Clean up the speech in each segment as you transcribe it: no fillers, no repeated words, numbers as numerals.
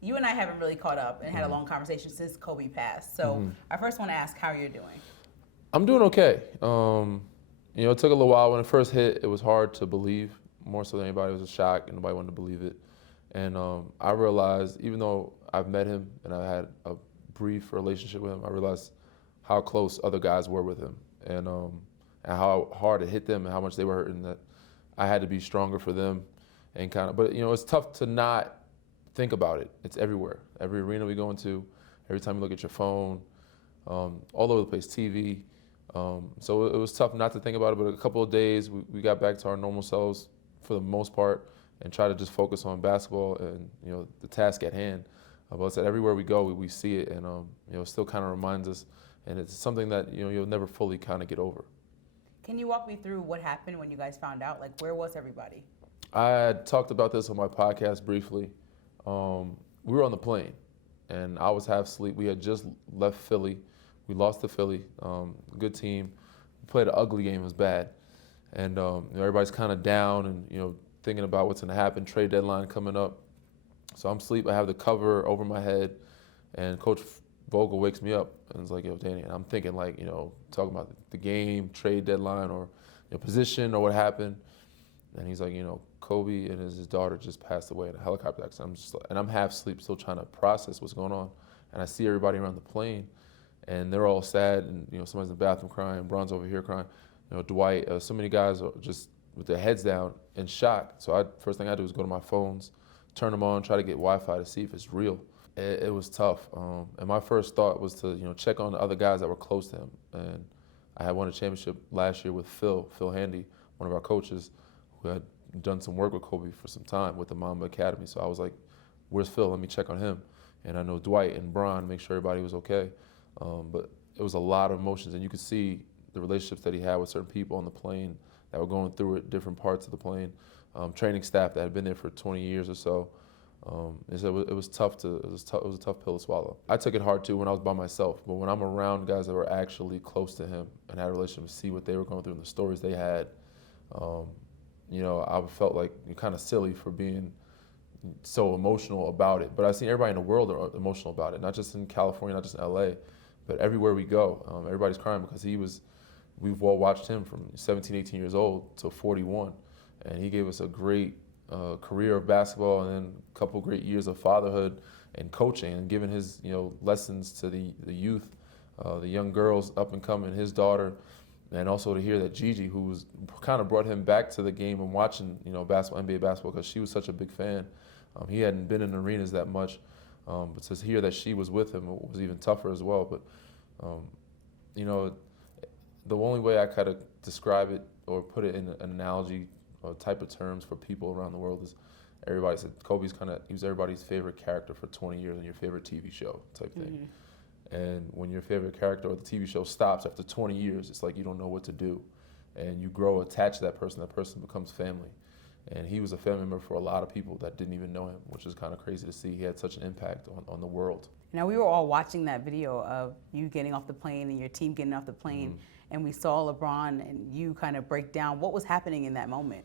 you and I haven't really caught up and had a long conversation since Kobe passed. So I first want to ask how you're doing. I'm doing okay. It took a little while. When it first hit, it was hard to believe, more so than anybody. It was a shock, and nobody wanted to believe it. And I realized, even though I've met him and I had a brief relationship with him, I realized how close other guys were with him, and how hard it hit them and how much they were hurting. That I had to be stronger for them, and But it's tough to not think about it. It's everywhere. Every arena we go into, every time you look at your phone, all over the place, TV. So it was tough not to think about it, but a couple of days we got back to our normal selves for the most part and try to just focus on basketball and the task at hand. But it's that everywhere we go, we see it, and it still kind of reminds us, and it's something that you'll never fully kind of get over. Can you walk me through what happened when you guys found out? Like, where was everybody? I had talked about this on my podcast briefly. We were on the plane, and I was half asleep. We had just left Philly. We lost to Philly, good team. We played an ugly game, it was bad. And everybody's kind of down and thinking about what's going to happen, trade deadline coming up. So I'm asleep, I have the cover over my head, and Coach Vogel wakes me up and is like, yo, Danny, and I'm thinking like, talking about the game, trade deadline, or position or what happened. And he's like, Kobe and his daughter just passed away in a helicopter accident. I'm half asleep, still trying to process what's going on. And I see everybody around the plane, and they're all sad, and somebody's in the bathroom crying, Bron's over here crying, Dwight, so many guys are just with their heads down in shock. So first thing I do is go to my phones, turn them on, try to get Wi-Fi to see if it's real. It was tough, and my first thought was to check on the other guys that were close to him. And I had won a championship last year with Phil Handy, one of our coaches, who had done some work with Kobe for some time with the Mamba Academy. So I was like, where's Phil? Let me check on him. And I know Dwight and Bron, make sure everybody was okay. But it was a lot of emotions, and you could see the relationships that he had with certain people on the plane that were going through it, different parts of the plane, training staff that had been there for 20 years or so. And so it was tough. It was a tough pill to swallow. I took it hard too when I was by myself, but when I'm around guys that were actually close to him and had a relationship, see what they were going through and the stories they had, I felt like kind of silly for being so emotional about it. But I've seen everybody in the world are emotional about it, not just in California, not just in LA, but everywhere we go. Everybody's crying because we've all watched him from 17, 18 years old to 41. And he gave us a great career of basketball, and then a couple great years of fatherhood and coaching, and giving his lessons to the youth, the young girls up and coming, his daughter. And also to hear that Gigi, who was kind of brought him back to the game and watching, basketball, NBA basketball, because she was such a big fan. He hadn't been in arenas that much, but to hear that she was with him was even tougher as well. But, the only way I kind of describe it or put it in an analogy or type of terms for people around the world is everybody said Kobe's he was everybody's favorite character for 20 years on your favorite TV show type thing. Mm-hmm. And when your favorite character or the TV show stops after 20 years, it's like you don't know what to do. And you grow attached to that person becomes family. And he was a family member for a lot of people that didn't even know him, which is kind of crazy to see. He had such an impact on the world. Now, we were all watching that video of you getting off the plane and your team getting off the plane, and we saw LeBron and you kind of break down. What was happening in that moment?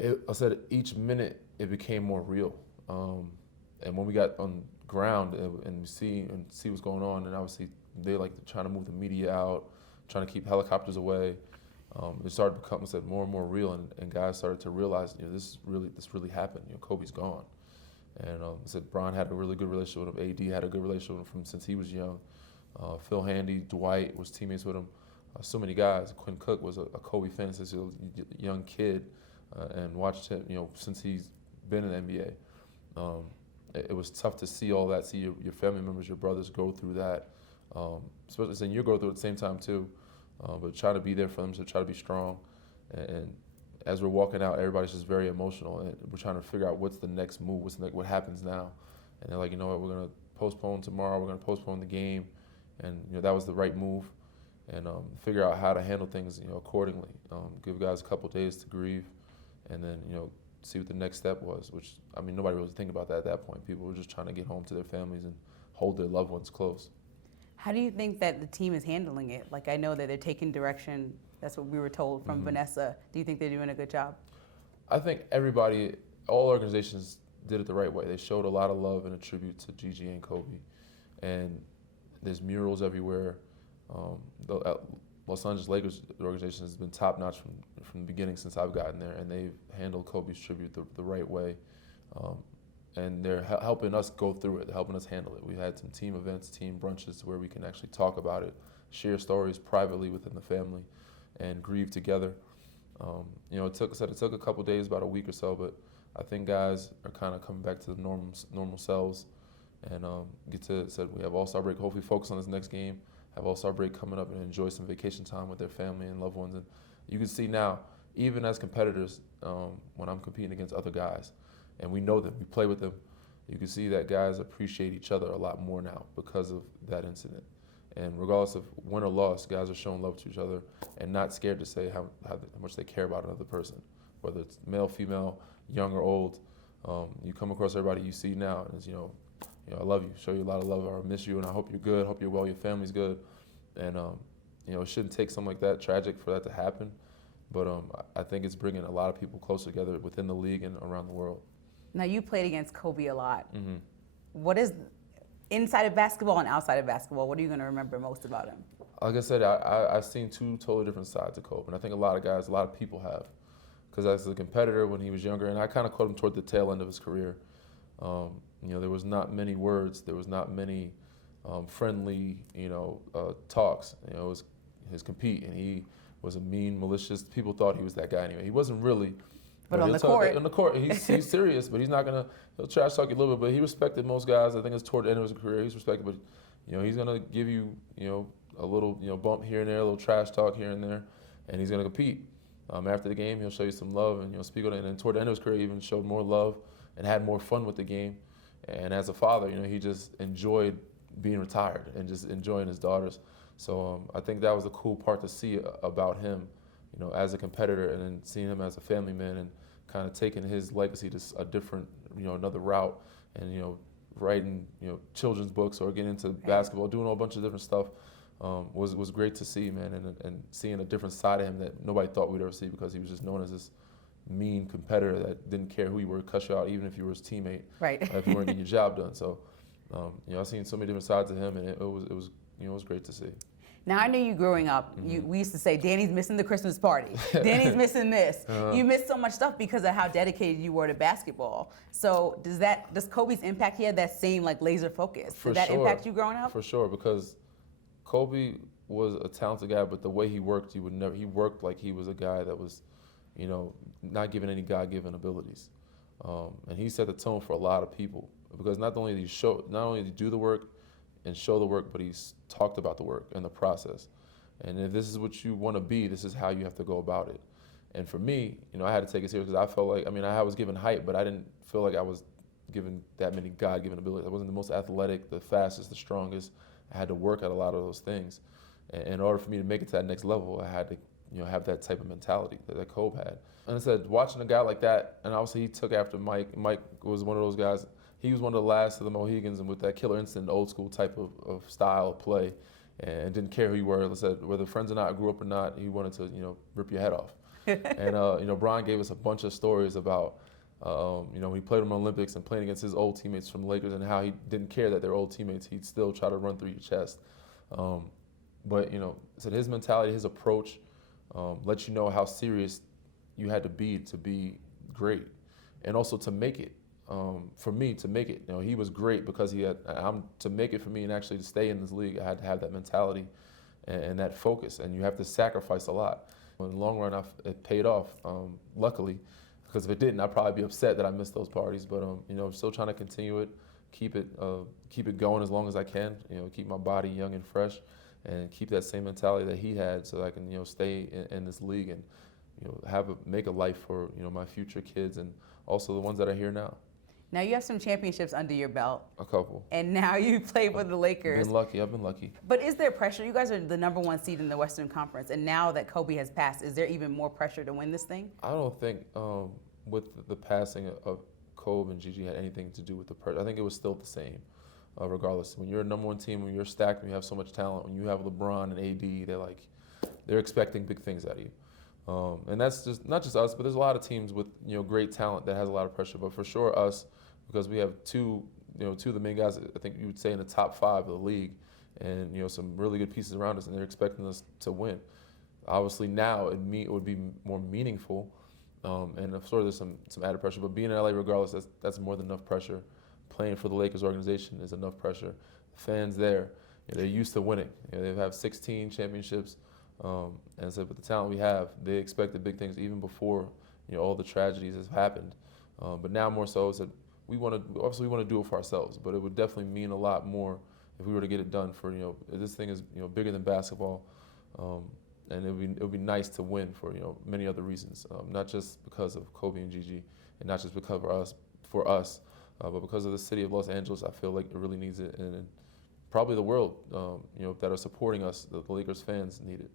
I said each minute it became more real. And when we got on ground and see what's going on, and obviously they trying to move the media out, trying to keep helicopters away. It started to become more and more real, and guys started to realize, this really happened. Kobe's gone, and I said Bron had a really good relationship with him. AD had a good relationship with him since he was young. Phil Handy, Dwight was teammates with him. So many guys. Quinn Cook was a Kobe fan since he was a young kid, and watched him, since he's been in the NBA. It was tough to see all that, see your family members, your brothers go through that, especially saying you go through it at the same time too. But try to be there for them, so try to be strong. And as we're walking out, everybody's just very emotional, and we're trying to figure out what's the next move, what happens now. And they're like, you know what, we're gonna postpone tomorrow, we're gonna postpone the game, and that was the right move. And figure out how to handle things, accordingly. Give guys a couple days to grieve, and then see what the next step was. Which nobody really was thinking about that at that point. People were just trying to get home to their families and hold their loved ones close. How do you think that the team is handling it? Like, I know that they're taking direction. That's what we were told from Vanessa. Do you think they're doing a good job? I think everybody, all organizations did it the right way. They showed a lot of love and a tribute to Gigi and Kobe. And there's murals everywhere. The Los Angeles Lakers organization has been top notch from the beginning since I've gotten there, and they've handled Kobe's tribute the right way. And they're helping us go through it, helping us handle it. We had some team events, team brunches where we can actually talk about it, share stories privately within the family, and grieve together. It took a couple days, about a week or so, but I think guys are kind of coming back to the normal selves, and we have All-Star break. Hopefully, focus on this next game. Have All-Star break coming up and enjoy some vacation time with their family and loved ones. And you can see now, even as competitors, when I'm competing against other guys, and we know them, we play with them, you can see that guys appreciate each other a lot more now because of that incident. And regardless of win or loss, guys are showing love to each other and not scared to say how much they care about another person, whether it's male, female, young or old. You come across everybody you see now, and it's, I love you, show you a lot of love, or I miss you, and I hope you're good, hope you're well, your family's good. And, it shouldn't take something like that, tragic, for that to happen. But I think it's bringing a lot of people closer together within the league and around the world. Now, you played against Kobe a lot. Mm-hmm. What is, inside of basketball and outside of basketball, what are you going to remember most about him? Like I said, I've seen two totally different sides of Kobe, and I think a lot of people have. Because as a competitor when he was younger, and I kind of caught him toward the tail end of his career, there was not many words, there was not many friendly, talks. It was his compete, and he was a mean, malicious. People thought he was that guy anyway. He wasn't really. But on the court, he's serious, but he'll trash talk you a little bit. But he respected most guys. I think it's toward the end of his career. He's respected, but he's gonna give you, a little, bump here and there, a little trash talk here and there, and he's gonna compete. After the game, he'll show you some love and speak on it. And then toward the end of his career, he even showed more love and had more fun with the game. And as a father, he just enjoyed being retired and just enjoying his daughters. So I think that was a cool part to see about him, as a competitor, and then seeing him as a family man and kind of taking his legacy to a different, another route, and writing, children's books or getting into basketball, doing a whole bunch of different stuff. Was great to see, man, and seeing a different side of him that nobody thought we'd ever see, because he was just known as this mean competitor that didn't care who you were, cuss you out even if you were his teammate, right? If you weren't getting your job done. So, I've seen so many different sides of him, and it was great to see. Now, I knew you growing up, Mm-hmm. we used to say, Danny's missing the Christmas party. Danny's missing this. You missed so much stuff because of how dedicated you were to basketball. So does Kobe's impact, he had that same laser focus. Did that impact you growing up? For sure, because Kobe was a talented guy, but the way he worked, he worked like he was a guy that was, not given any God-given abilities. And he set the tone for a lot of people, because not only did he do the work and show the work, but he's talked about the work and the process. And if this is what you want to be, this is how you have to go about it. And for me, I had to take it serious, because I felt like, I was given hype, but I didn't feel like I was given that many God-given abilities. I wasn't the most athletic, the fastest, the strongest. I had to work at a lot of those things. And in order for me to make it to that next level, I had to, have that type of mentality that Kobe had. And I said, watching a guy like that, and obviously he took after Mike. Mike was one of those guys. He was one of the last of the Mohegans, and with that killer instinct, old school type of style of play, and didn't care who you were. Like I said, whether friends or not, grew up or not, he wanted to, rip your head off. And Brian gave us a bunch of stories about, when he played in the Olympics and playing against his old teammates from the Lakers, and how he didn't care that they're old teammates. He'd still try to run through your chest. But said his mentality, his approach, let you know how serious you had to be great, and also to make it. For me to make it, he was great because to make it for me and actually to stay in this league, I had to have that mentality and that focus, and you have to sacrifice a lot. In the long run, it paid off, luckily, because if it didn't, I'd probably be upset that I missed those parties. But I'm still trying to continue it, keep it going as long as I can. Keep my body young and fresh, and keep that same mentality that he had, so I can stay in this league and make a life for my future kids, and also the ones that are here now. Now you have some championships under your belt. A couple. And now you play for the Lakers. I've been lucky. But is there pressure? You guys are the #1 seed in the Western Conference, and now that Kobe has passed, is there even more pressure to win this thing? I don't think with the passing of Kobe and Gigi had anything to do with the pressure. I think it was still the same, regardless. When you're a #1 team, when you're stacked, when you have so much talent, when you have LeBron and AD, they're expecting big things out of you. And that's just not just us, but there's a lot of teams with great talent that has a lot of pressure. But for sure, us because we have two of the main guys, I think you would say in the top 5 of the league, and some really good pieces around us, and they're expecting us to win. Obviously now it would be more meaningful, and I'm sure there's some added pressure, but being in LA regardless, that's more than enough pressure. Playing for the Lakers organization is enough pressure. The fans there, they're used to winning. They've had 16 championships, and so with the talent we have, they expected big things even before all the tragedies has happened. But now more so is that we want to do it for ourselves, but it would definitely mean a lot more if we were to get it done for this thing is bigger than basketball, and it would be nice to win for many other reasons, not just because of Kobe and Gigi, and not just because for us, but because of the city of Los Angeles. I feel like it really needs it, and probably the world, that are supporting us, the Lakers fans need it.